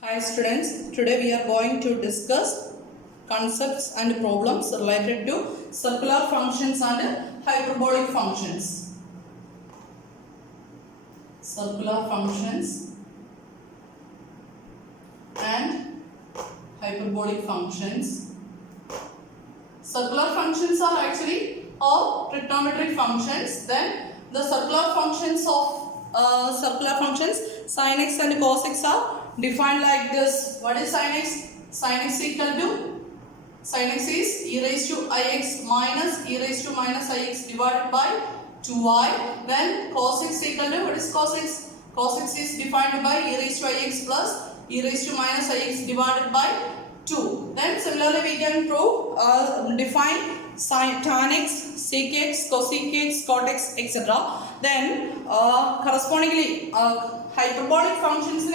Hi students, today we are going to discuss concepts and problems related to circular functions and hyperbolic functions. Circular functions and hyperbolic functions. Circular functions are actually all trigonometric functions. Then the circular functions sin x and cos x are defined like this. What is sin x? Sin x equal to sin x is e raised to ix minus e raised to minus ix divided by 2y. Then cos x equal to what is cos x? Cos x is defined by e raised to ix plus e raised to minus ix divided by 2. Then similarly we can define sin tan x, sec x, cosec x, cot x, etc. Then correspondingly hyperbolic functions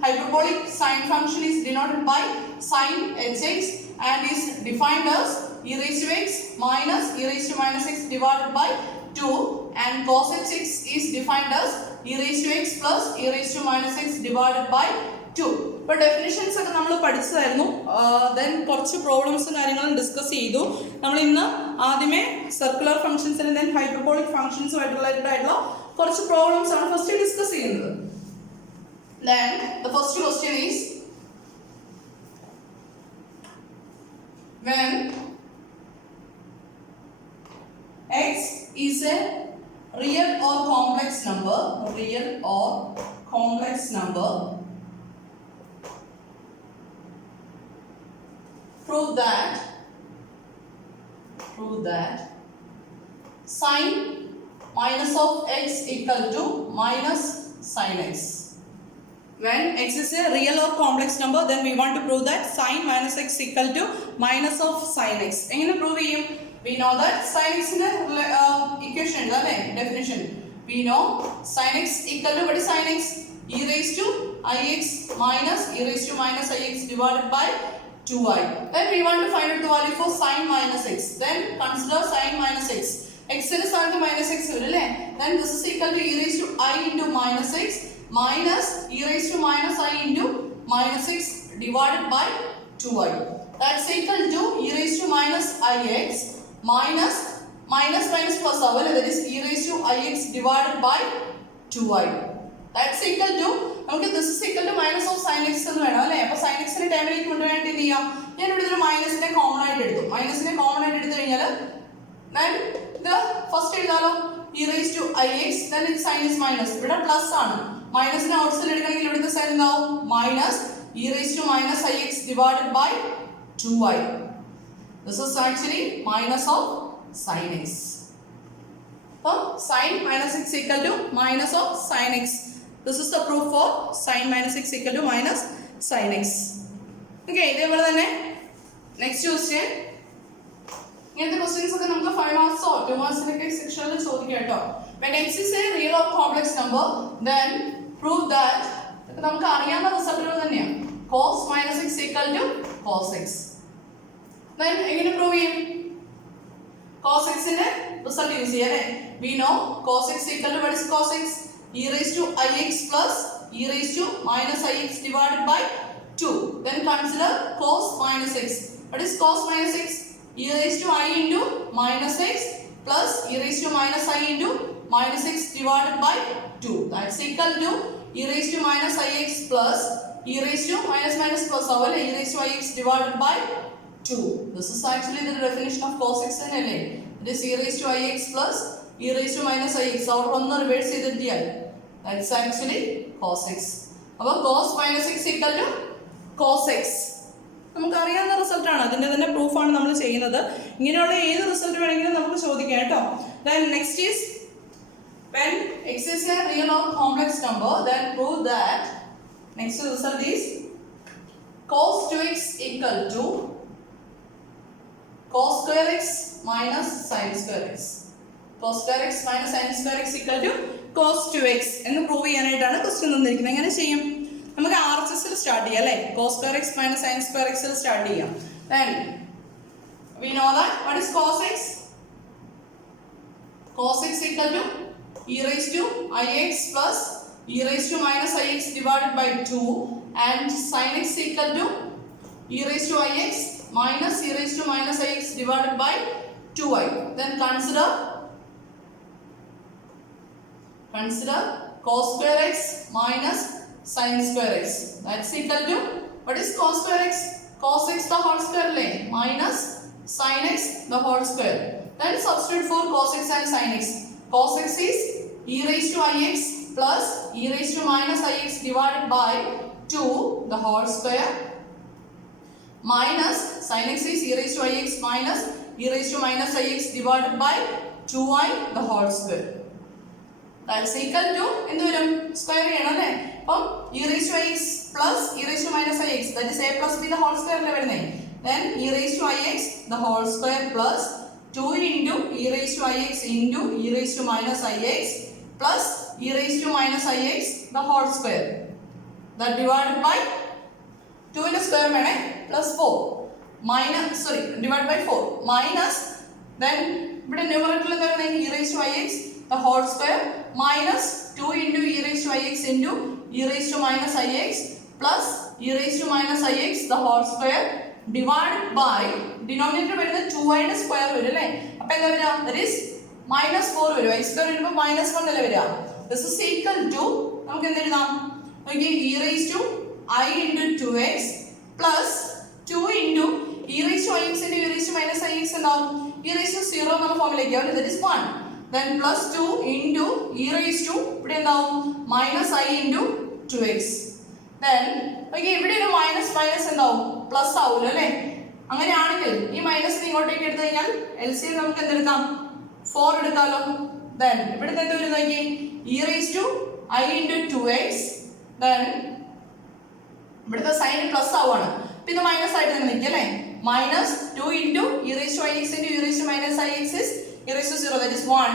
hyperbolic sine function is denoted by sin hx and is defined as e raised to x minus e raised to minus x divided by 2, and cos x is defined as e raised to x plus e raised to minus x divided by 2. But definitions ഒക്കെ നമ്മൾ പഠിച്ചതായിരുന്നു. Then കുറച്ച് പ്രോബ്ലംസും കാര്യങ്ങളും discuss ചെയ്തു. നമ്മൾ ഇന്ന് ആദ്യമേ circular ഫംഗ്ഷൻസിനും then hyperbolic ഫംഗ്ഷൻസുമായിട്ട് related ആയിട്ടുള്ള കുറച്ച് പ്രോബ്ലംസ് ആണ് ഫസ്റ്റ് ഡിസ്കസ് ചെയ്യുന്നത്. Then the first question is, when x is a real or complex number, prove that sin minus of x equal to minus sin x. When x is a real or complex number, then we want to prove that sin minus x equal to minus of sin x. എങ്ങനെ prove ചെയ്യും? We know that sin x in equation definition. We know sin x equal to what is sin x? E raised to ix minus e raised to minus ix divided by 2i. Then we want to find out the value for sin minus x. Then consider sin minus x. X in സ്ഥാനത്ത് minus x വരും അല്ലേ? Then this is equal to e raised to I into minus x minus e raised to minus I into minus x divided by 2i. That's equal to e raised to minus ix minus plus our, that is e raised to ix divided by 2i. That's equal to, okay, this is equal to minus of sin x എന്ന് വേണം അല്ലേ? അപ്പോൾ sin x നെ ടേമിലേക്ക് കൊണ്ടുവരാനായിട്ട് എന്ത് ചെയ്യാം? ഞാൻ ഇവിടെ ഇതിൽ മൈനസിനെ കോമൺ ആയിട്ട് എടുത്തു. എടുത്തു കഴിഞ്ഞാൽ then the first എഴുതാലോ e raised to ix, then its sign is minus. ഇവിടെ പ്ലസ് ആണ്. മൈനസിനെ ഔട്ട്സൈഡ് എടുക്കണമെങ്കിൽ ഇവിടുത്തെ സൈൻ എന്താവും? Minus e raised to minus ix divided by 2i. This is actually minus of sin x. So sin minus x equal to minus of sin x. This is the proof for sin minus x equal to minus sin x. Okay, ഇതേപോലെ തന്നെ next question. ഇങ്ങനത്തെ questions ഒക്കെ നമുക്ക് 5 മാർക്സോ 2 മാർക്സിനൊക്കെ സെക്ഷനിൽ ചോദിക്കാം കേട്ടോ. When x is a real or complex number, then prove that നമുക്ക് അറിയാവുന്ന റിസൾട്ടുകൾ തന്നെയാണ്. cos minus x equal to cos x. Then എങ്ങനെ പ്രൂവ് ചെയ്യും? cos x ന്റെ റിസൾട്ട് യൂസ് ചെയ്യാം അല്ലേ? We know cos x equal to what is cos x? E raised to ix plus e raised to minus ix divided by 2. Then consider cos minus x. What is cos minus x? E raised to I into minus x plus e raised to minus I into minus x divided by 2. That's equal to e raised to minus ix plus e raised to minus plus our e raised to ix divided by 2. This is actually the definition of cos x and LA. It is e raised to ix plus e raised to minus ix. Out on the reverse ചെയ്തിട്ടിയാൽ that's actually cos x. അപ്പോൾ cos minus x equal to cos x. നമുക്ക് അറിയാവുന്ന result ആണ്, അതിന്റെ തന്നെ പ്രൂഫാണ് നമ്മൾ ചെയ്യുന്നത്. ഇങ്ങനെയുള്ള ഏത് റിസൾട്ട് വേണമെങ്കിലും നമുക്ക് ചോദിക്കാം കേട്ടോ. Then next is, when x is a real or complex number, then prove that next result is cos 2x equal to cos square x minus sin square x. Cos square x minus sin square x equal to cos 2x എന്ന് prove ചെയ്യാനായിട്ടാണ് question തന്നിരിക്കുന്നത്. എങ്ങനെ ചെയ്യും? നമുക്ക് RHS start ചെയ്യാം അല്ലേ? cos square x minus sin square x start ചെയ്യാം. Then we know that what is cos x? Cos x equal to e raised to ix plus e raised to minus ix divided by 2 and sin x equal to e raised to ix minus e raised to minus ix divided by 2i. Then consider cos square x minus sin square x. That's equal to, what is cos square x? Cos x the whole square minus sin x the whole square. Then substitute for cos x and sin x. Cos x is e raised to ix plus e raised to minus ix divided by 2 the whole square minus sin x is e raised to ix minus e raised to minus ix divided by 2i the whole square. That's equal to എന്ത് വരും? Square ചെയ്യണം അല്ലേ? അപ്പം e raised to ix plus e raised to minus ix, that is a plus b the whole square അല്ലേ വരുന്നത്. Then e raised to ix the whole square plus 2 into e raised to ix into e raised to minus ix plus e raised to minus ix the whole square, that divided by 2 in the square വേണേ plus 4 minus, sorry, divided by 4 minus, then ഇവിടെ ന്യൂമറേറ്ററിൽ എന്താ വരുന്നത്? e raised to ix the whole square minus 2 into e raised to ix into e raised to minus ix plus e raised to minus ix the whole square divided by, denominator വരുന്നത് 2i ന്റെ square വരും അല്ലേ? അപ്പോൾ എന്താ വരിക? that is minus 4 വരും. i square വരുമ്പോൾ minus 1 അല്ലേ വരിക? this is equal to, നമുക്ക് എന്ത് എഴുതാം? നോക്കിയേ, e raised to I into 2x plus 2 into e raised to ix into e raised to minus ix ഉണ്ടാവും. e raised to 0 എന്നുള്ള ഫോമിലേക്ക് ആവും, that is 1. Then plus 2 into e raised to ഇവിടെ എന്താവും? minus I into 2x. Then okay, ഇവിടെ ഒരു minus minus എന്താവും? Plus ആവുമല്ലോ അല്ലേ? അങ്ങനെയാണെങ്കിൽ ഈ മൈനസിന് ഇങ്ങോട്ടേക്ക് എടുത്തു കഴിഞ്ഞാൽ LCM നമുക്ക് എന്തെടുക്കാം? 4 എടുക്കാമല്ലോ. Then ഇവിടുത്തെ എന്ത് വരും നോക്കി? e raised to I into 2x. Then ഇവിടുത്തെ സൈൻ പ്ലസ് ആവുകയാണ്. പിന്നെ മൈനസ് ആയിട്ട് തന്നെ നിൽക്കും അല്ലേ? minus 2 into e raised to ix into e raised to minus ix is e raised to 0, that is 1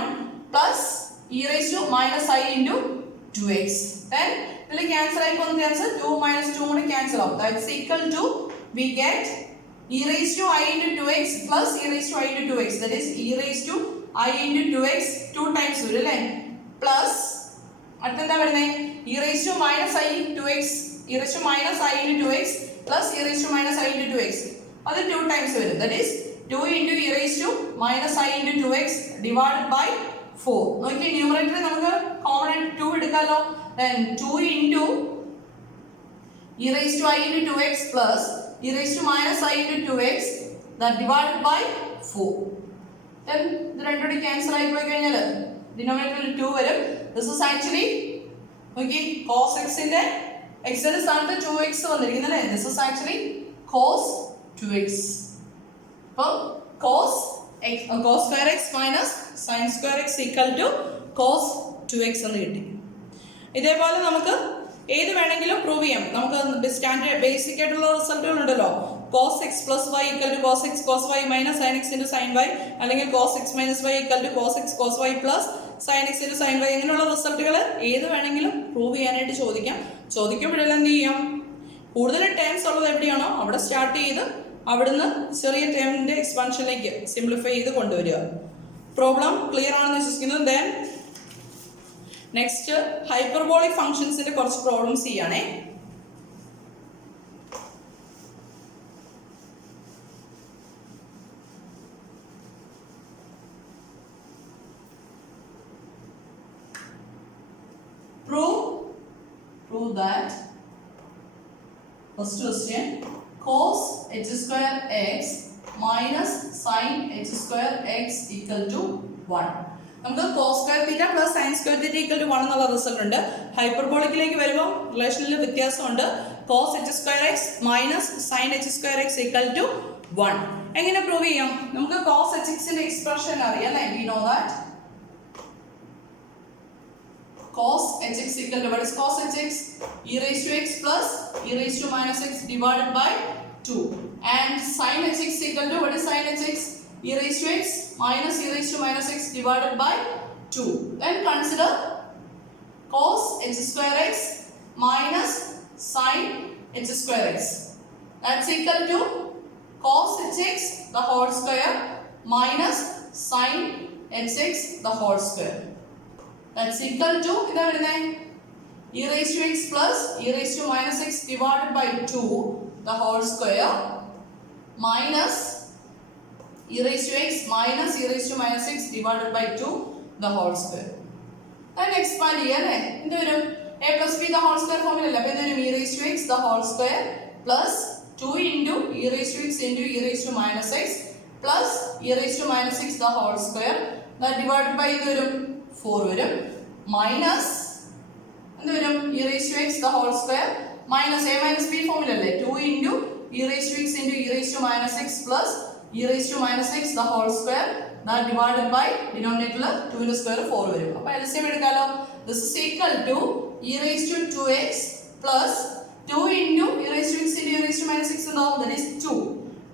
plus e raised to minus I into 2x. Then ഇതിൽ cancel ആയി പോകുന്ന cancel 2 minus 2 കൂടി cancel ആവും. That's equal to, we get e raised to I into 2x plus e raised to I into 2x, that is e raised to I into 2x 2 times വരും അല്ലേ? Plus അടുത്തെന്താ വരുന്നത്? e raised to minus I 2x, e raised to minus I into 2x plus e raised to minus I into 2x, അത് 2 times വരും, that is 2 into e raised to minus I into 2x divided by 4. നോക്കിയേ, ന്യൂമറേറ്ററിൽ നമുക്ക് common ആയിട്ട് 2 എടുക്കാമല്ലോ. Then 2 into e raised to I into 2x plus e raised to minus I into 2x, that divided by 4. Then ഇത് രണ്ടും കൂടി cancel ആയി പോയി കഴിഞ്ഞാൽ ഡിനോമിനേറ്ററിൽ 2 വരും. This is actually, നോക്കിയേ, cos x ന്റെ x ന്റെ സ്ഥാനത്ത് 2x വന്നിരിക്കുന്നു അല്ലേ? This is actually cos 2x. അപ്പോൾ cos square x minus sin square x equal to cos 2x എന്ന് കിട്ടി. ഇതേപോലെ നമുക്ക് ഏത് വേണമെങ്കിലും പ്രൂവ് ചെയ്യാം. നമുക്ക് സ്റ്റാൻഡേർഡ് ബേസിക് ആയിട്ടുള്ള റിസൾട്ടുകൾ ഉണ്ടല്ലോ. cos x plus y equal to cos x cos y minus sin x into sin y, അല്ലെങ്കിൽ cos x minus y equal to cos x cos y plus sin x into sin y, ഇങ്ങനെയുള്ള റിസൾട്ടുകൾ ഏത് വേണമെങ്കിലും prove ചെയ്യാനായിട്ട് ചോദിക്കുമ്പോഴെല്ലാം എന്ത് ചെയ്യാം? കൂടുതൽ terms ഉള്ളത് എവിടെയാണോ അവിടെ സ്റ്റാർട്ട് ചെയ്ത് അവിടുന്ന് ചെറിയ ടേമിന്റെ എക്സ്പാൻഷനിലേക്ക് സിംപ്ലിഫൈ ചെയ്ത് കൊണ്ടുവരിക. പ്രോബ്ലം ക്ലിയർ ആണെന്ന് വിശ്വസിക്കുന്നു. ദെൻ നെക്സ്റ്റ് ഹൈപ്പർബോളിക് ഫംഗ്ഷൻസിന്റെ കുറച്ച് പ്രോബ്ലംസ് ചെയ്യണേ. Prove that, first question, cos h square x minus sin h square x equal to 1. നമുക്ക് cos square theta plus sin square theta equal to 1 എന്നുള്ള result ഉണ്ട്. ഹൈപ്പർബോളിക്കിലേക്ക് വരുമ്പോൾ റിലേഷനിൽ വ്യത്യാസമുണ്ട്. cos h square x minus sin h square x equal to 1. എങ്ങനെ prove ചെയ്യാം? നമുക്ക് cos hx ന്റെ എക്സ്പ്രഷൻ അറിയാം അല്ലേ? we know that cos hx equal to, what is cos hx? e raised to x plus e raised to minus x divided by 2. And sin hx equal to, what is sin hx? e raised to x minus e raised to minus x divided by 2. Then consider cos h square x minus sin h square x. That's equal to cos hx the whole square minus sin hx the whole square. That's equal to, ഇതാ വരുന്നത് e raised to x plus e raised to minus x divided by 2 the whole square minus e raised to x minus e raised to minus x divided by 2 the whole square. Then expand here. എന്ത് വരും? a plus b the whole square ഫോമിൽ അല്ലേ? അപ്പോൾ എന്ത് വരും? e raised to x the whole square plus 2 into e raised to x into e raised to minus x plus e raised to minus x the whole square that divided by എന്ത് വരും? 4 വരും minus എന്ത് വരും? e raised to x the whole square minus a minus b ഫോമിൽ അല്ലേ? 2 into e raised to x into e raised to minus x plus e raised to minus x the whole square that divided by denominator 2 ന്റെ square 4 വരും. അപ്പോൾ LCM എടുക്കാലോ. This is equal to e raised to 2x plus 2 into e raised to x into e raised to minus x ഉണ്ടാവും, that is 2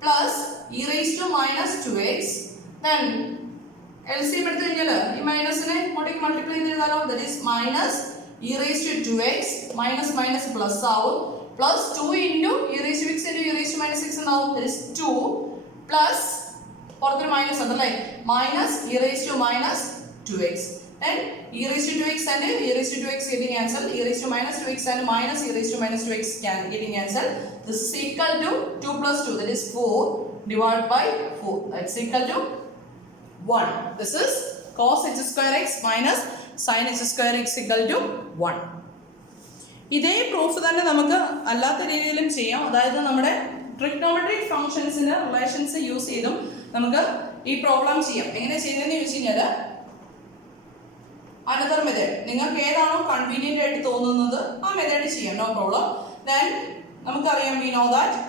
plus e raised to minus 2x. then LCM എടുത്തു കഴിഞ്ഞാൽ ഈ മൈനസിനെ ഇങ്ങോട്ടേക്ക് multiply ചെയ്ത് എഴുതാലോ, that is minus e raised to 2x minus minus plus ആവും plus 2 into e raised to x into e raised to minus x ഉണ്ടാവും, that is 2 plus പുറത്തൊരു minus ഉണ്ടല്ലേ, minus e raised to minus 2x. then e raised to 2x and e raised to 2x getting cancelled, e raised to minus 2x and minus e raised to minus 2x getting cancelled. This is equal to 2 plus 2, that is 4 divided by 4, that's equal to 1. This is cos h square x minus sin h square x equal to 1. ഇതേ proof തന്നെ നമുക്ക് അല്ലാത്ത രീതിയിലും ചെയ്യാം. അതായത് നമ്മുടെ trigonometric ഫംഗ്ഷൻസിന്റെ relations use ചെയ്തും നമുക്ക് ഈ പ്രോബ്ലം ചെയ്യാം. എങ്ങനെ ചെയ്യുന്നതെന്ന് ചോദിച്ചു കഴിഞ്ഞാൽ അനദർ മെത്തേഡ് നിങ്ങൾക്ക് ഏതാണോ കൺവീനിയന്റ് ആയിട്ട് തോന്നുന്നത് ആ മെത്തേഡ് ചെയ്യാം, നോ പ്രോബ്ലം. ദെൻ നമുക്കറിയാം we know that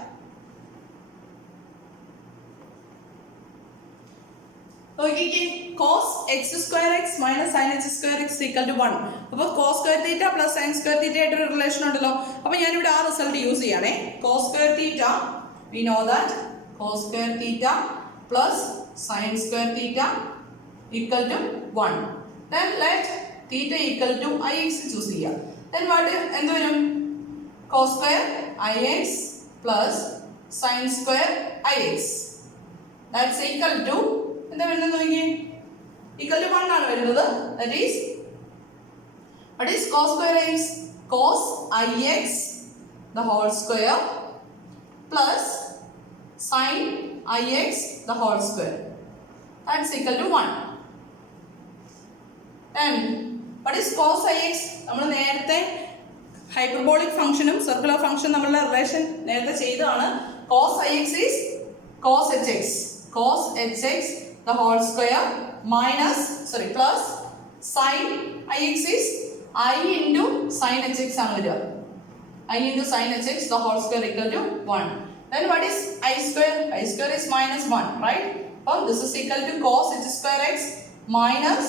cos x square x minus sin h square x equal to 1. അപ്പോൾ cos square theta plus sin square theta ആയിട്ട് ഒരു റിലേഷൻ ഉണ്ടല്ലോ. അപ്പോൾ ഞാൻ ഇവിടെ ആ റിസൾട്ട് യൂസ് ചെയ്യാനേ. cos square theta we know that cos square theta plus sin square theta equal to 1. then let theta equal to ix choose ചെയ്യാം. then what എന്ത് വരും? cos square ix plus sin square ix that's equal to എന്താ വരുന്നത് നോക്കിയേ, equal to 1 ആണ് വരുന്നത്. that is what is cos square ix? cos ix the whole square plus sin ix the whole square that's equal to 1. and what is cos ix? നമ്മൾ നേരത്തെ hyperbolic ഫംഗ്ഷനും circular function തമ്മിലുള്ള relation നേരത്തെ ചെയ്തതാണ്. cos ix is cos hx the whole square minus plus sin ix is I into sin hx ആണ് വരിക. I into sin hx the whole square equal to 1. then what is I square? I square is minus 1, right? So this is equal to cos h square x minus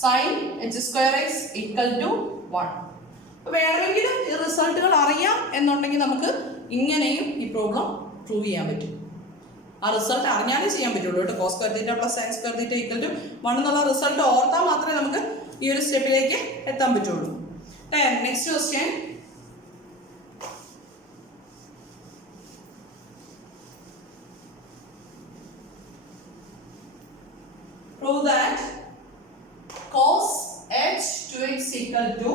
sin h square x equal to 1. വേണമെങ്കിൽ ഈ റിസൾട്ടുകൾ അറിയാം എന്നുണ്ടെങ്കിൽ നമുക്ക് ഇങ്ങനെയും ഈ problem prove ചെയ്യാൻ പറ്റും. ആ റിസൾട്ട് അറിഞ്ഞാലേ ചെയ്യാൻ പറ്റുള്ളൂ കേട്ടോ. cos square theta plus sin square theta equal to 1 എന്നുള്ള റിസൾട്ട് ഓർത്താൽ മാത്രമേ നമുക്ക് ഈ ഒരു സ്റ്റെപ്പിലേക്ക് എത്താൻ പറ്റുള്ളൂ. Next question. prove that cos h to x equal to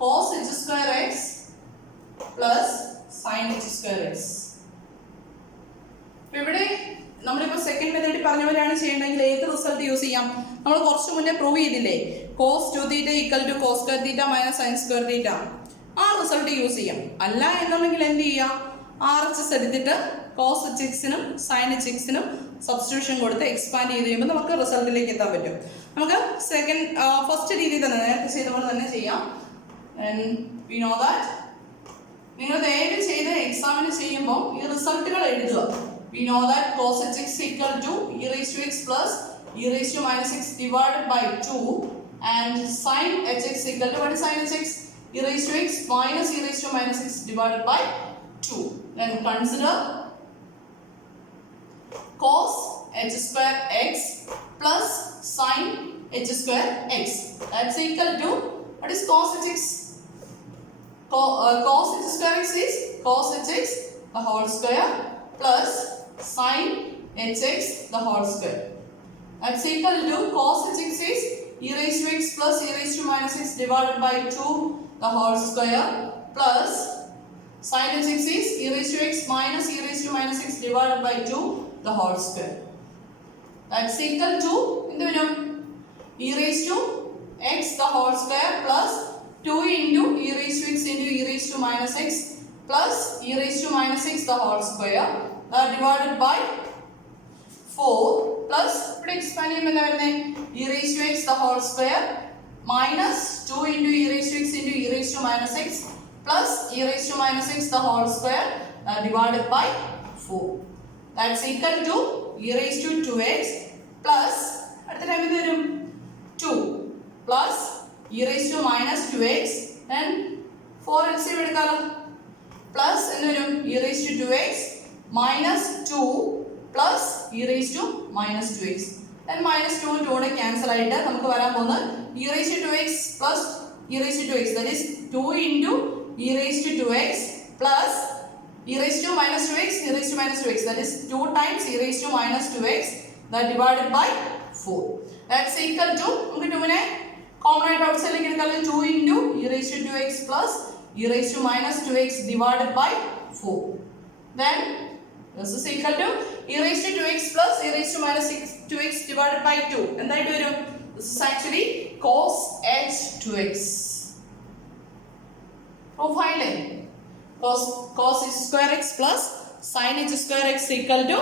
cos h square x plus sin h square x. ഇവിടെ നമ്മളിപ്പോൾ സെക്കൻഡ് മെത്തേഡ് പറഞ്ഞ പോലെയാണ് ചെയ്യേണ്ടതെങ്കിൽ ഏത് റിസൾട്ട് യൂസ് ചെയ്യാം? നമ്മൾ കുറച്ച് മുന്നേ പ്രൂവ് ചെയ്തില്ലേ, cos 2 theta equal to cos square theta minus sin square theta. ആ റിസൾട്ട് യൂസ് ചെയ്യാം. അല്ല എന്നുണ്ടെങ്കിൽ എന്ത് ചെയ്യാം? RHS എടുത്തിട്ട് cos hxനും sin hxനും സബ്സ്റ്റിറ്റ്യൂഷൻ കൊടുത്ത് എക്സ്പാൻഡ് ചെയ്ത് കഴിയുമ്പോൾ നമുക്ക് റിസൾട്ടിലേക്ക് എത്താൻ പറ്റും. നമുക്ക് ഫസ്റ്റ് രീതി തന്നെ നേരത്തെ ചെയ്ത പോലെ തന്നെ ചെയ്യാം. we know that നിങ്ങൾ ദയവ് ചെയ്ത് എക്സാമിന് ചെയ്യുമ്പോൾ ഈ റിസൾട്ടുകൾ എഴുതുക. we know that cos hx equal to e raised to x plus e raised to minus x divided by 2 and sin hx equal to what is sin hx? e raised to x minus e raised to minus x divided by 2. then consider cos h square x plus sin h square x that's equal to what is cos hx? Cos h square x is cos hx the whole square plus sin hx the whole square that's equal to cos hx is e raised to x plus e raised to minus x divided by 2 the whole square plus sin hx is e raised to x minus e raised to minus x divided by 2 the whole square. That's equal to e raised to x the whole square plus 2 into e raised to x into e raised to minus x plus e raised to minus x the whole square divided by 4 plus expand e raised to x the whole square minus 2 into e raised to x into e raised to minus x plus e raised to minus x the whole square divided by 4. That's equal to e raised to 2x plus 2 plus e raised to minus 2x then 4 LCM എടുക്കാലോ plus e raised to 2x minus 2 plus e raised to minus 2x then minus 2 and 2 cancel ആയിട്ട് നമുക്ക് വരാൻ പോകുന്നത് e raised to 2x plus e raised to 2x that is 2 into e raised to 2x plus e raised to minus 2x e raised to minus 2x that is 2 times e raised to minus 2x that divided by 4. That's equal to നമുക്ക് 2 നെ common ആയിട്ട് outside ലേക്ക് എടുത്താൽ 2 into e raised to 2x plus e raised to minus 2x divided by 4. Then this is equal to e raised to 2x plus e raised to minus 2x divided by 2. എന്തായിട്ട് വരും? This is actually cos h 2x. Profile cos h square x plus sin h square x equal to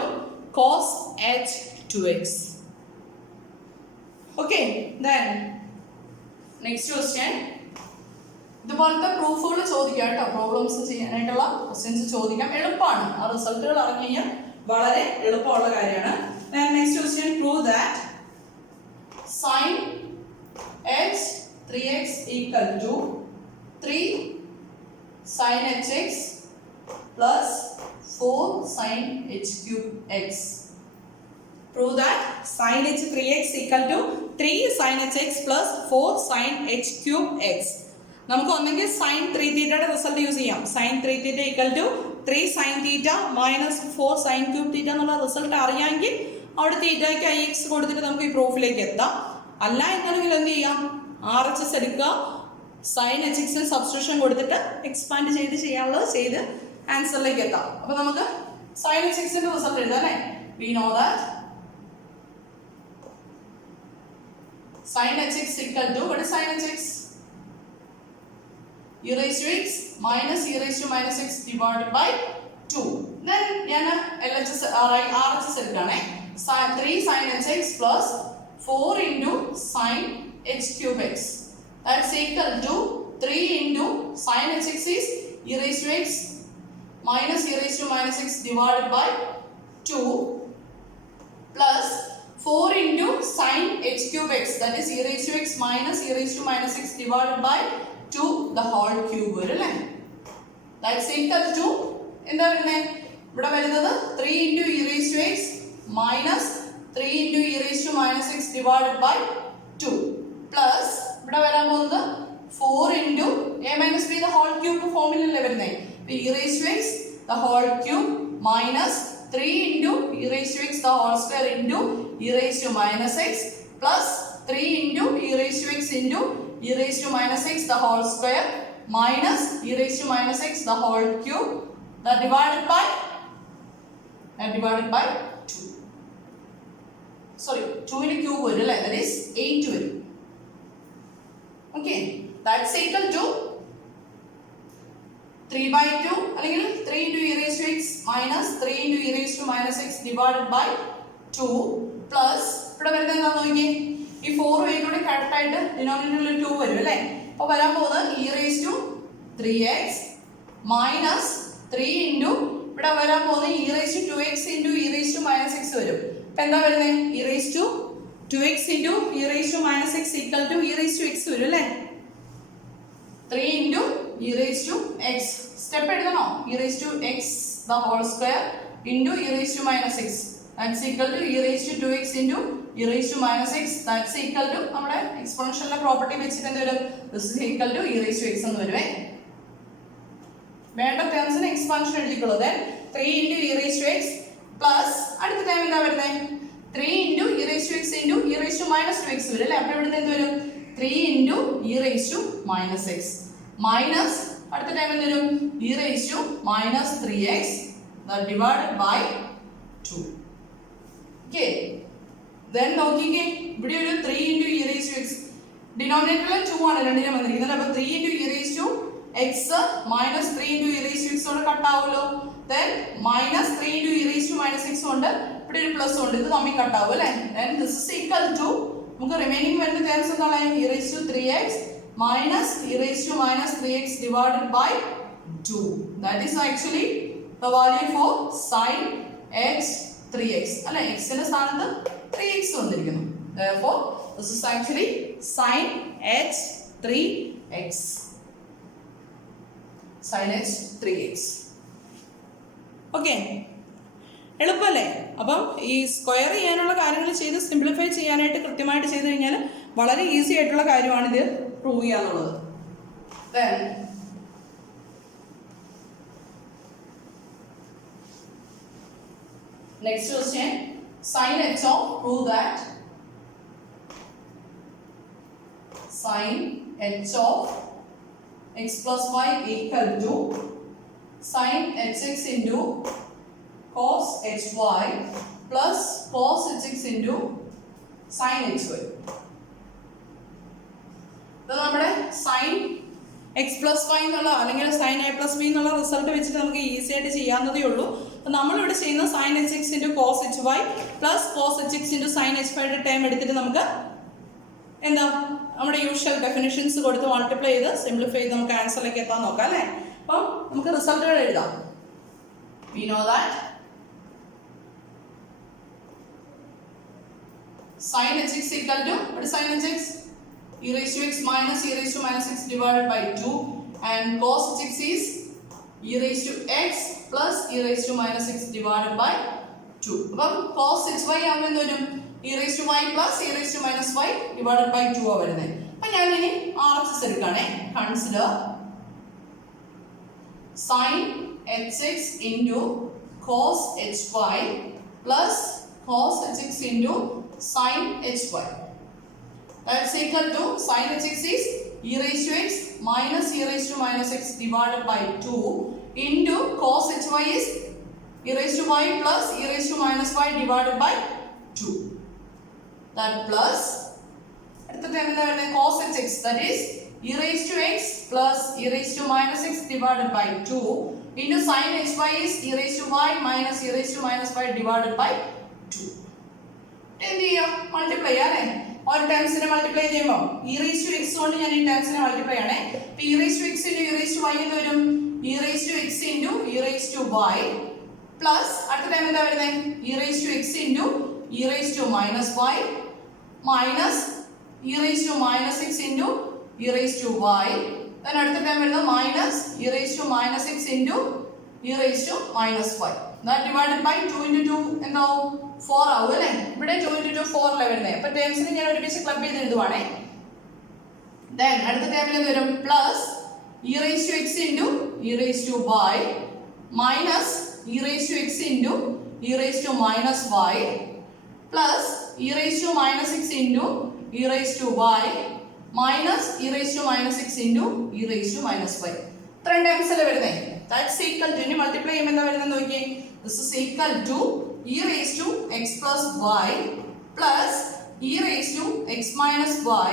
cos h 2x. Okay, then next question. ഇതുപോലത്തെ പ്രൂഫുകൾ ചോദിക്കാം കേട്ടോ, problems ചെയ്യാനായിട്ടുള്ള questions ചോദിക്കാം, എളുപ്പമാണ്. ആ റിസൾട്ടുകൾ അറിഞ്ഞു കഴിഞ്ഞാൽ വളരെ എളുപ്പമുള്ള കാര്യമാണ്. Next question, prove that sin h 3x equal to 3 sin hx plus 4 sin h cube x. Prove that sin h 3x equal to 3 sin hx plus 4 sin h cube x. നമുക്ക് ഒന്നെങ്കിൽ sin 3 തീറ്റയുടെ result use ചെയ്യാം. sin 3 theta equal to 3 sin theta minus 4 sin cube theta എന്നുള്ള result അറിയാമെങ്കിൽ അവിടെ തീറ്റയ്ക്ക് I X കൊടുത്തിട്ട് നമുക്ക് ഈ പ്രൂഫിലേക്ക് എത്താം. അല്ല എന്നുണ്ടെങ്കിൽ എന്ത് ചെയ്യാം, ആർ എച്ച് എസ് എടുക്കുക, sin h x സബ്സ്റ്റിറ്റ്യൂഷൻ കൊടുത്തിട്ട് എക്സ്പാൻഡ് ചെയ്ത് ചെയ്യാനുള്ളത് ചെയ്ത് ആൻസറിലേക്ക് എത്താം. അപ്പൊ നമുക്ക് sin h x ന്റെ റിസൾട്ട് എഴുതാം അല്ലേ. We know that sin h x equal to what is sin h x? e raised to x minus e raised to minus x divided by 2. Then ഞാൻ LHS RHS എടുക്കുകയാണേ. 3 sin h x plus 4 into sin h cube x. That's equal to 3 into sin h x is e raised to x minus e raised to minus x divided by 2 plus 4 into sin h cube x that is e raised to x minus e raised to minus x divided by 2 the whole cube വരും അല്ലേ. That's equal to എന്താ വരുന്നത്, ഇവിടെ വരുന്നത് 3 into e raised to x minus 3 into e raised to minus x divided by 2 plus ഇവിടെ വരാൻ പോകുന്നത് 4 into a minus b the whole cube ഫോമിലല്ലേ വരുന്നത്. e raised to x the whole cube minus 3 into e raised to x the whole square into e raised to minus x plus 3 into e raised to x into e raised to minus x the whole square minus e raised to minus x the whole cube that divided by 2. Sorry, 2 in a cube വരും അല്ലേ, that is 8 വരും. Okay, that's equal to 3/2 അല്ലെങ്കിൽ 3 into e raised to x minus 3 into e raised to minus x divided by 2 plus ഇവിടെ വരുന്നത് എന്താണെന്ന് നോക്കിയേ, ഈ 4 8 correct ആയിട്ട് ഡിനോമിനേറ്ററിൽ 2 വരും അല്ലേ. അപ്പോൾ വരാൻ പോകുന്നത് e raised to 3x minus 3 into ഇവിടെ വരാൻ പോകുന്നത് e raised to 2x into e raised to minus x വരും. അപ്പോൾ എന്താ വരുന്നത്, e raised to 2x into e raised to minus x equal to e raised to x വരും അല്ലേ. 3 into e raised to x step എഴുതണോ, e raised to x the whole square into e raised to minus x that's equal to e raised to 2x into e raised to minus x that's equal to നമ്മുടെ എക്സ്പോണൻഷ്യലിന്റെ property വെച്ചിട്ട് എന്ത് വരും, this is equal to e raised to x എന്ന് വരുവേ. വേണ്ട ടേംസിന് expansion എഴുതിക്കോളൂ. then 3 into e raised to x plus അടുത്ത ടൈം എന്താ വരുന്നത് 3 into e raised to x into e raised to minus 2x വരും അല്ലേ? അപ്പോൾ ഇവിടുന്ന് എന്ത് വരും? 3 into e raised to minus x minus അടുത്ത ടൈം എന്ത് വരും? e raised to minus 3x that divided by 2. Okay. Then നോക്കിക്കേ ഇവിടെ ഒരു 3 into e raised to x ഡിനോമിനേറ്ററിൽ 2 ആണ് രണ്ടിനും വന്നിരിക്കുന്നത്. അപ്പോൾ 3 into e raised to x minus 3 into e raised to x കൊണ്ട് കട്ട് ആവുമല്ലോ. Then minus 3 into e raised to minus x ഉണ്ട്, ഇവിടെ ഒരു പ്ലസ് ഉണ്ട്, ഇത് തമ്മിൽ കട്ട് ആവും അല്ലേ? Then this is equal to നമുക്ക് റിമൈനിങ് വരുന്ന ടേംസ് എന്താണ്? e raised to 3x minus e raised to minus 3x divided by 2. That is actually the value for sin x 3x അല്ലേ? x ന്റെ സ്ഥാനത്ത് 3x വന്നിരിക്കുന്നു. Therefore this is actually sin x 3x. sin x 3x. Okay, എളുപ്പമല്ലേ? അപ്പം ഈ square ചെയ്യാനുള്ള കാര്യങ്ങൾ ചെയ്ത് സിംപ്ലിഫൈ ചെയ്യാനായിട്ട് കൃത്യമായിട്ട് ചെയ്ത് കഴിഞ്ഞാൽ വളരെ ഈസി ആയിട്ടുള്ള കാര്യമാണിത് പ്രൂവ് ചെയ്യാന്നുള്ളത്. Then next question, sin h of, prove that sin h of x plus y equal to sin hx into cos hy plus cos hx into sin hy. ഇത് നമ്മുടെ sin x plus y എന്നുള്ള അല്ലെങ്കിൽ sin a plus b എന്നുള്ള result വെച്ചിട്ട് നമുക്ക് easy ആയിട്ട് ചെയ്യാവുന്നതേ ഉള്ളൂ. അപ്പോൾ നമ്മളിവിടെ ചെയ്യുന്ന sin hx into cos hy plus cos hx into sin hy യുടെ ടൈം എടുത്തിട്ട് നമുക്ക് എന്താ നമ്മുടെ യൂഷ്വൽ ഡെഫിനിഷൻസ് കൊടുത്ത് മൾട്ടിപ്ലൈ ചെയ്ത് സിംപ്ലിഫൈ ചെയ്ത് നമുക്ക് ആൻസറിലേക്ക് എത്താൻ നോക്കാം അല്ലേ? അപ്പം നമുക്ക് റിസൾട്ടുകൾ എഴുതാം. We know that sin hx equal to, what is sin hx? e raised to x minus e raised to minus x divided by 2, and cos hx is e raised to x plus e raised to minus x divided by 2. അപ്പം cos hy ആവുമ്പോൾ എന്ത് വരും? e raised to y plus e raised to minus y divided by 2 ആ വരുന്നത്. അപ്പം ഞാൻ ഇനി RHS എടുക്കുകയാണേ. Consider sin hx into cos hy plus cos hx into sin hy. That's equal to sin hx is e raised to x minus e raised to minus x divided by 2 into cos hy is e raised to y plus e raised to minus y divided by 2. That plus at the time cos hx, that is e raised to x plus e raised to minus x divided by 2 into sin hy is e raised to y minus e raised to minus y divided by 2. എന്ത് ചെയ്യാം? Multiply ചെയ്യാം. ഒരു ടേംസിനെ multiply ചെയ്യുമ്പോൾ e raised to x കൊണ്ട് ഞാൻ ഈ ടേംസിനെ multiply ചെയ്യണേ. അപ്പോൾ e raised to x into e raised to y എന്ന് വരും e raised to x into e raised to y plus അടുത്ത ടൈം എന്താ വരുന്നത്? e raised to x into e raised to minus y minus e raised to minus x into e raised to y. Then അടുത്ത time വരുന്നത് minus e raised to minus x into e raised to minus y. That divided by 2 into 2 എന്താവും? 4 ആവും അല്ലേ? ഇവിടെ 2 into 2 4 അല്ലേ വരുന്നത്. അപ്പോൾ ടേംസിനെ ഞാൻ ഒരുമിച്ച് ക്ലബ് ചെയ്ത് എഴുതുവാണേ. Then അടുത്ത ടൈമിൽ എന്ത് വരും? Plus e raised to x into e raised to y minus e raised to x into e raised to minus y plus e raised to minus x into e raised to y minus e raised to minus x into e raised to minus y. ഇത്രയും times അല്ലേ വരുന്നത്? That's equal to, ഇനി multiply ചെയ്യുമ്പോൾ എന്താ വരുന്നത് നോക്കിയേ. This is equal to e raised to x plus y plus e raised to x minus y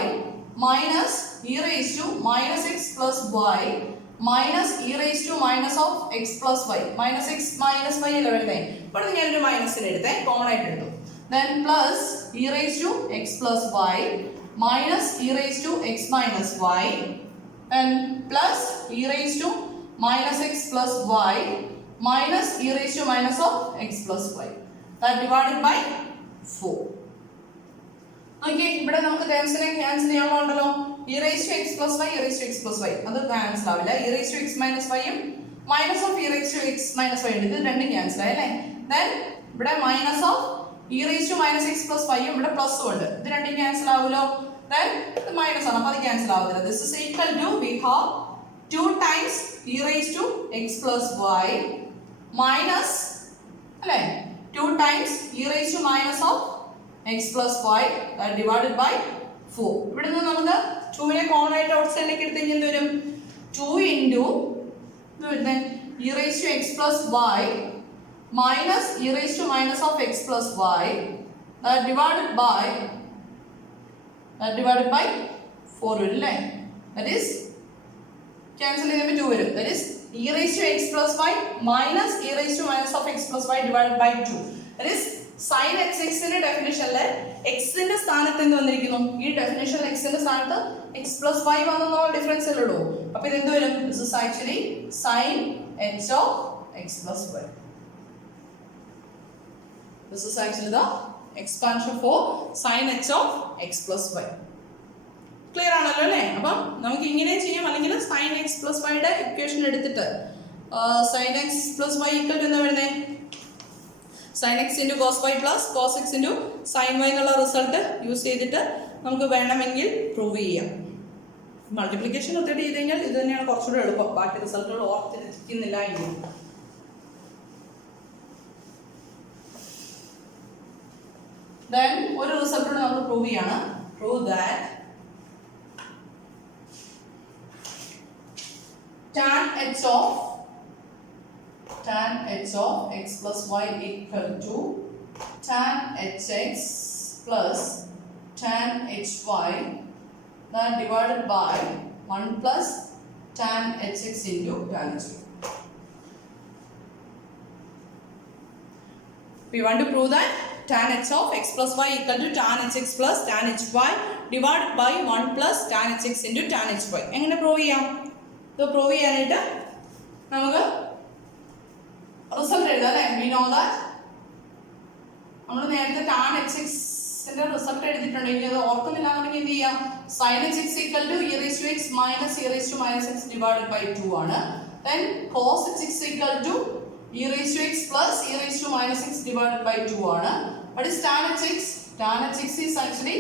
minus e raised to minus x plus y minus e raised to minus of x plus y. Minus x minus y അല്ലേ വരുന്നത്? ഇപ്പോൾ ഞാനൊരു മൈനസിന് എടുത്തേ, common ആയിട്ട് എടുത്തു. Then plus e raised to x plus y minus e raised to x minus y and plus e raised to minus x plus y minus e raised to minus of x plus y. That divided by 4. Okay, ഇവിടെ നമുക്ക് ടേംസിനെ cancel ചെയ്യാനുണ്ടല്ലോ. e raised to x plus y, e raised to x plus y അത് cancel ആവില്ല. e raised to x minus y ഉം minus of e raised to x minus y ഉണ്ട്, ഇത് രണ്ടും cancel ആയി അല്ലേ? Then ഇവിടെ minus of e raised to minus x plus y ഉം ഇവിടെ പ്ലസ് ഉണ്ട്, ഇത് രണ്ടും ക്യാൻസൽ ആവുമല്ലോ. Then ഇത് മൈനസ് ആണ്, അപ്പോൾ അത് ക്യാൻസൽ ആവുന്നില്ല. This is equal to, we have 2 times e raised to x plus y minus അല്ലേ 2 times e raised to minus of x plus y divided by 4. ഇവിടെ നിന്ന് നമുക്ക് 2 കോമൺ ആയിട്ട് ഔട്ട് സൈഡിലേക്ക് എടുത്തെങ്കിൽ എന്ത് വരും? 2 into e raised to x plus y minus e raised to minus of x plus y divided by 4 വരും അല്ലേ? That is cancel ചെയ്യുമ്പോൾ 2 വരും. That is e raised to x plus y minus e raised to minus of x plus y divided by 2. That is sin x ന്റെ ഡെഫിനിഷനിൽ x ന്റെ സ്ഥാനത്ത് എന്ത് വന്നിരിക്കുന്നു? ഈ ഡെഫിനിഷനിൽ x ന്റെ സ്ഥാനത്ത് x plus y വന്നെന്നുള്ള ഡിഫറൻസ് അല്ലേ ഉള്ളൂ. അപ്പോൾ ഇത് എന്ത് വരും? This is actually sin h of x plus y. This is actually the expansion for sin h of x plus y. Clear ആണല്ലോ അല്ലേ? അപ്പം നമുക്ക് ഇങ്ങനെ ചെയ്യാം, അല്ലെങ്കിൽ sin x plus y യുടെ ഇക്വേഷൻ എടുത്തിട്ട് sin x plus y equal to എന്താ വരുന്നത്? sin x into cos y plus cos x into sin y എന്നുള്ള റിസൾട്ട് യൂസ് ചെയ്തിട്ട് നമുക്ക് വേണമെങ്കിൽ പ്രൂവ് ചെയ്യാം. മൾട്ടിപ്ലിക്കേഷൻ ഒത്തിരി ചെയ്ത് കഴിഞ്ഞാൽ ഇത് തന്നെയാണ് കുറച്ചുകൂടെ എളുപ്പം. ബാക്കി റിസൾട്ടുകൾ ഓർത്തിരിക്കുന്നില്ല എങ്കിൽ. Then ഒരു റിസൾട്ട് നമ്മൾ പ്രൂവ് ചെയ്യാണ്. Prove that tan h of x plus y equal to tan hx plus tan hy divided by 1 plus tan hx into tan hy. We want to prove that tan h of x plus y equal to tan hx plus tan hy divided by 1 plus tan hx into tan hy. എങ്ങനെ prove ചെയ്യാം? ഇത് prove ചെയ്യാനായിട്ട് നമുക്ക് result എഴുതാം അല്ലേ? We know that നമ്മൾ നേരത്തെ tan hx ന്റെ റിസൾട്ട് എഴുതിയിട്ടുണ്ടെങ്കിൽ അത് ഓർക്കുന്നില്ല എന്നുണ്ടെങ്കിൽ എന്ത് ചെയ്യാം? sin hx equal to e raised to x minus e raised to minus x divided by 2 ആണ്. Then cos hx equal to e raised to x plus e raised to minus x divided by 2 ആണ്. What is tan hx? Tan hx is actually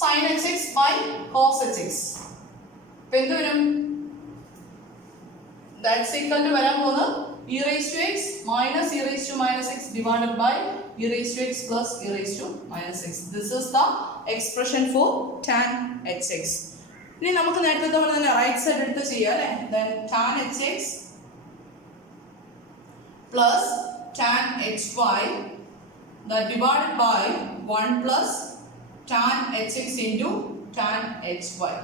sin hx by cos hx. അപ്പോൾ എന്ത് വരും? That's equal to വരാൻ പോകുന്നത് e raised to x minus e raised to minus x divided by e raised to x plus e raised to minus x. This is the expression for tan hx. ഇനി നമുക്ക് നേരത്തെ പോലെ തന്നെ right side എടുത്ത് ചെയ്യാം അല്ലേ? Then tan hx plus tan hy divided by 1 plus tan hx into tan hy.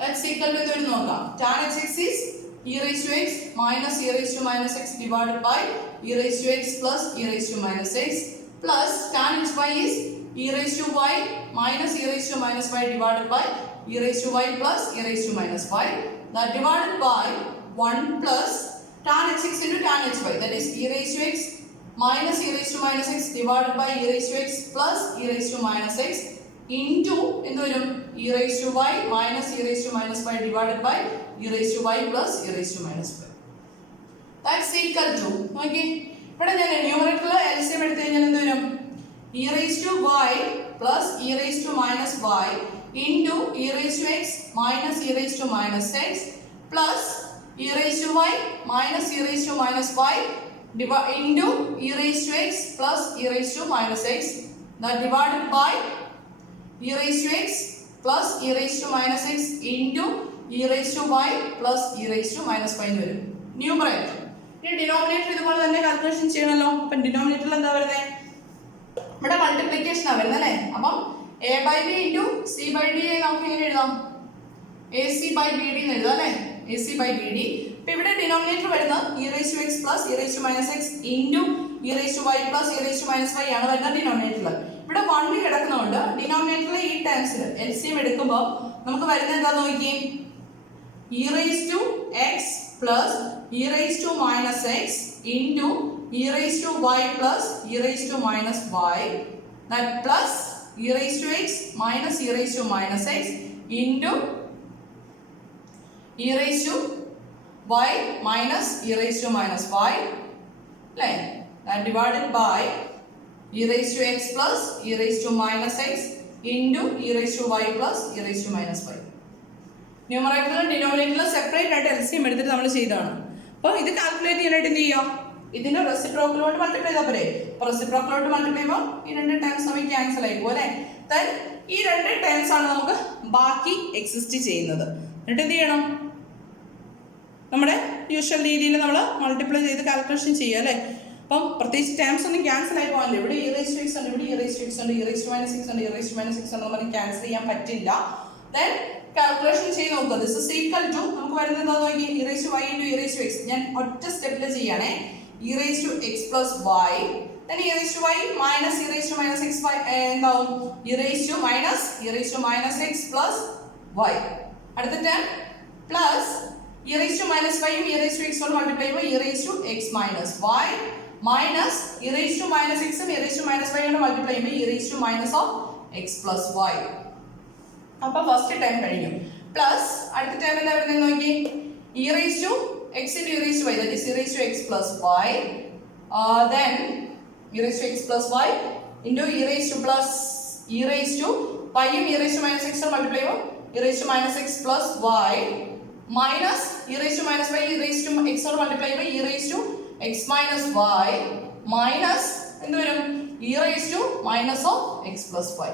That's equal to എന്ത് നോക്കാം? Tan hx is e raised to x minus e raised to minus x divided by e raised to x plus e raised to minus x plus tan hy is e raised to y minus e raised to minus y divided by e raised to y plus e raised to minus y that divided by 1 plus tan hx into tan hy, that is e raised to x minus e raised to minus x divided by e raised to x plus e raised to minus x into എന്ത് വരും? e raised to y minus e raised to minus y divided by e raised to y plus e raised to minus y. That's equal to, നോക്കി ഇവിടെ ഞാൻ ന്യൂമറേറ്ററിൽ LCM എടുത്തു കഴിഞ്ഞാൽ എന്ത് വരും? e raised to y plus e raised to minus y into e raised to x minus e raised to minus x plus e raised to y minus e raised to minus y into e raised to x plus e raised to minus x that divided by e raised to x plus e raised to minus x into e raised to y plus e raised to minus y എന്ന് വരും numerator. ഇനി denominator ഇതുപോലെ തന്നെ calculation ചെയ്യണമല്ലോ. അപ്പം ഡിനോമിനേറ്ററിൽ എന്താ വരുന്നത്? ഇവിടെ മൾട്ടിപ്ലിക്കേഷൻ ആണ് വരുന്നത് അല്ലേ? അപ്പം a by b into c by d നമുക്ക് എങ്ങനെ എഴുതാം? ac by bd എന്ന് എഴുതാം അല്ലേ? ac by bd. ഇപ്പം ഇവിടെ ഡിനോമിനേറ്റർ വരുന്നത് e raised to x plus e raised to minus x into e raised to y plus e raised to minus y ആണ് വരുന്നത് ഡിനോമിനേറ്ററിൽ. ഇവിടെ 1 കിടക്കുന്നതുകൊണ്ട് ഡിനോമിനേറ്ററിൽ ഈ ടേംസിൽ LCM എടുക്കുമ്പോൾ നമുക്ക് വരുന്നത് എന്താ നോക്കിയേ? e raised to x plus e raised to minus x into e raised to y plus e raised to minus y that plus e raised to x minus e raised to minus x into e raised to y minus e raised to minus y that divided by e raised to x plus e raised to minus x into e raised to y plus e raised to minus y. ന്യൂമറേറ്ററിലും ഡിനോമിനേറ്ററിലും separate ആയിട്ട് LCM എടുത്തിട്ട് നമ്മൾ ചെയ്തതാണ്. അപ്പോൾ ഇത് calculate ചെയ്യാനായിട്ട് എന്ത് ചെയ്യാം? ഇതിന്റെ റെസിപ്രോക്കലോട്ട് മൾട്ടിപ്ലൈ ചെയ്താൽ പോരെ. അപ്പോൾ റെസിപ്രോക്കലോട്ട് മൾട്ടിപ്ലൈ ചെയ്യുമ്പോൾ ഈ രണ്ട് ടേംസ് നമുക്ക് ക്യാൻസൽ ആയി പോകും അല്ലേ. ദെൻ ഈ രണ്ട് ടേംസ് ആണ് നമുക്ക് ബാക്കി എക്സിസ്റ്റ് ചെയ്യുന്നത്. എന്നിട്ട് എന്ത് ചെയ്യണം? നമ്മുടെ യൂഷ്വൽ രീതിയിൽ നമ്മൾ മൾട്ടിപ്ലൈ ചെയ്ത് കാൽക്കുലേഷൻ ചെയ്യുക അല്ലേ. അപ്പം പ്രത്യേകിച്ച് ടേംസ് ഒന്നും ക്യാൻസൽ ആയി പോകാനില്ല. ഇവിടെ e raised to x ഉണ്ട്, ഇവിടെ e raised to x ഉണ്ട്, e raised to minus 6 ഉണ്ട്, e raised to minus 6 ഉണ്ട്, നമുക്ക് ക്യാൻസൽ ചെയ്യാൻ പറ്റില്ല. ദെൻ കാൽക്കുലേഷൻ ചെയ്ത് നോക്കുക. ദിസ് ഇസ് ഈക്വൽ ടു നമുക്ക് വരുന്നത് എന്താ നോക്കി, e raised to y into e raised to x. ഞാൻ ഒറ്റ സ്റ്റെപ്പിൽ ചെയ്യണേ. e raised to x plus y, then e raised to y minus e raised to minus x എന്താവും, e raised to minus x plus y. അടുത്ത term plus e raised to minus y e raised to x കൊണ്ട് multiply ചെയ്യുമ്പോൾ e raised to x minus y minus e raised to minus x e raised to minus y കൊണ്ട് multiply ചെയ്യുമ്പോൾ e raised to minus of x plus y. അപ്പോൾ first time കഴിഞ്ഞു. Plus അടുത്ത time എന്താ വരുന്നത് നോക്കി, e raised to x into e raised to y, that is e raised to x plus y, then e raised to x plus y into e raised to plus e raised to y ഉം e raised to minus x കൊണ്ട് multiply ചെയ്യുമ്പോൾ e raised to minus x plus y minus e raised to minus y e raised to x കൊണ്ട് multiply ചെയ്യുമ്പോൾ e raised to x minus y minus എന്ത് വരും, e raised to minus of x plus y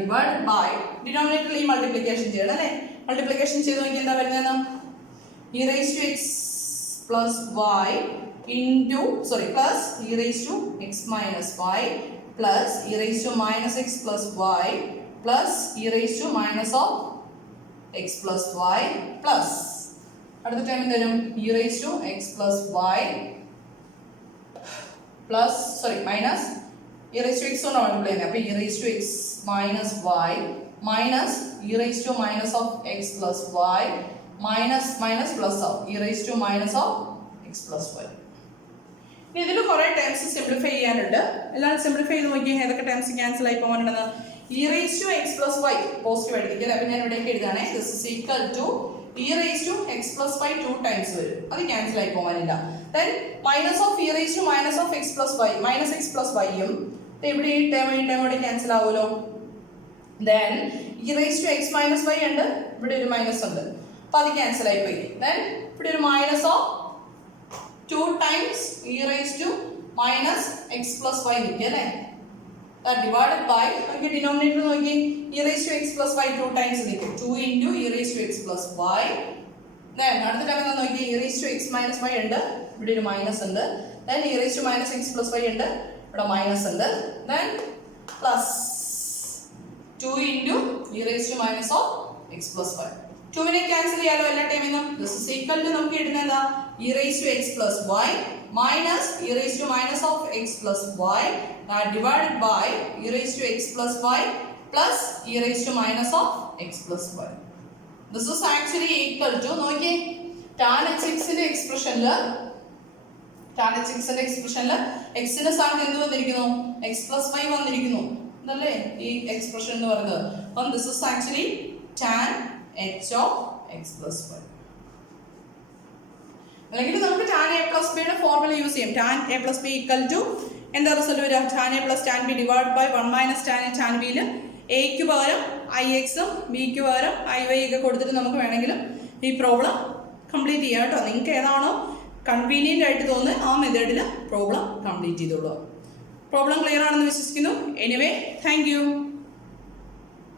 divided by denominator ഈ multiplication ചെയ്യണം അല്ലേ. Multiplication ചെയ്ത് നോക്കിയാൽ എന്താ വരുന്നത്, e raised to x plus y into plus e raised to x minus y plus e raised to minus x plus y plus e raised to minus of x plus y plus അടുത്ത time എന്തായാലും e raised to x plus y plus minus e raised to x കൊണ്ട് multiply ചെയ്യുന്നത്. അപ്പോൾ e raised to x minus y minus e raised to minus of x plus y minus plus of e raised to minus of x plus y. ഇനി ഇതിൽ കുറേ terms simplify ചെയ്യാനുണ്ട്. എല്ലാം simplify ചെയ്ത് നോക്കിയാൽ ഏതൊക്കെ ടേംസ് ക്യാൻസൽ ആയി പോകാനുണ്ടെന്ന്. e raised to x plus y positive ആയിരിക്കും. അപ്പോൾ ഞാൻ ഇവിടേക്ക് എഴുതാണേ, this is equal to e raised to x plus y 2 times വരും, അത് ക്യാൻസൽ ആയി പോകാനില്ല. Then minus of e raised to minus of x plus y മൈനസ് x plus y യും ഇവിടെ ഈ ടേം കൂടെ ക്യാൻസൽ ആവുമല്ലോ. Then e raised to x minus y ഉണ്ട്, ഇവിടെ ഒരു മൈനസ് ഉണ്ട്, അപ്പോൾ അത് ക്യാൻസൽ ആയി പോയി. ദെൻ ഇവിടെ ഒരു minus of 2 times e raised to minus x plus y നിൽക്കുക അല്ലേ. that divided by നോക്കി ഡിനോമിനേറ്റർ നോക്കി e raised to x plus y 2 times നിൽക്കും, 2 into e raised to x plus y. then അടുത്ത ടൈം എന്താ നോക്കി, e raised to x minus y ഉണ്ട്, ഇവിടെ ഒരു മൈനസ് ഉണ്ട്. then e raised to minus x plus y ഉണ്ട്, ഇവിടെ മൈനസ് ഉണ്ട്. then plus 2 into e raised to minus of x plus y. 2 നെ ക്യാൻസൽ ചെയ്യാലോ എല്ലാ ടൈമിനും. this is equal to നമുക്ക് എഴുതുന്നത് എന്താ, e raised to x plus y minus e raised to minus of x plus y divided by e raised to x plus y plus e raised to minus of x plus y. this is actually equal to നോക്കിയേ tan hx ന്റെ എക്സ്പ്രഷനിൽ x ന്റെ സ്ഥാനത്ത് എന്ത് വന്നിരിക്കുന്നു, x plus y വന്നിരിക്കുന്നു എന്നല്ലേ ഈ എക്സ്പ്രഷൻ എന്ന് പറയുന്നത്. അപ്പം this is actually tan h of x plus y. അല്ലെങ്കിൽ നമുക്ക് tan a plus b യുടെ ഫോർമുല യൂസ് ചെയ്യും. tan a plus b equal to എന്താ റിസൾട്ട് വരിക, tan a plus tan b divided by 1 minus tan a tan b യിൽ എക്ക് പകരം ix ഉം ബിക്ക് പകരം iy ഒക്കെ കൊടുത്തിട്ട് നമുക്ക് വേണമെങ്കിലും ഈ പ്രോബ്ലം കംപ്ലീറ്റ് ചെയ്യാം കേട്ടോ. നിങ്ങൾക്ക് ഏതാണോ കൺവീനിയൻ്റ് ആയിട്ട് തോന്നുന്നത് ആ മെത്തേഡിൽ പ്രോബ്ലം കംപ്ലീറ്റ് ചെയ്തോളൂ. പ്രോബ്ലം ക്ലിയർ ആണെന്ന് വിശ്വസിക്കുന്നു. Anyway thank you.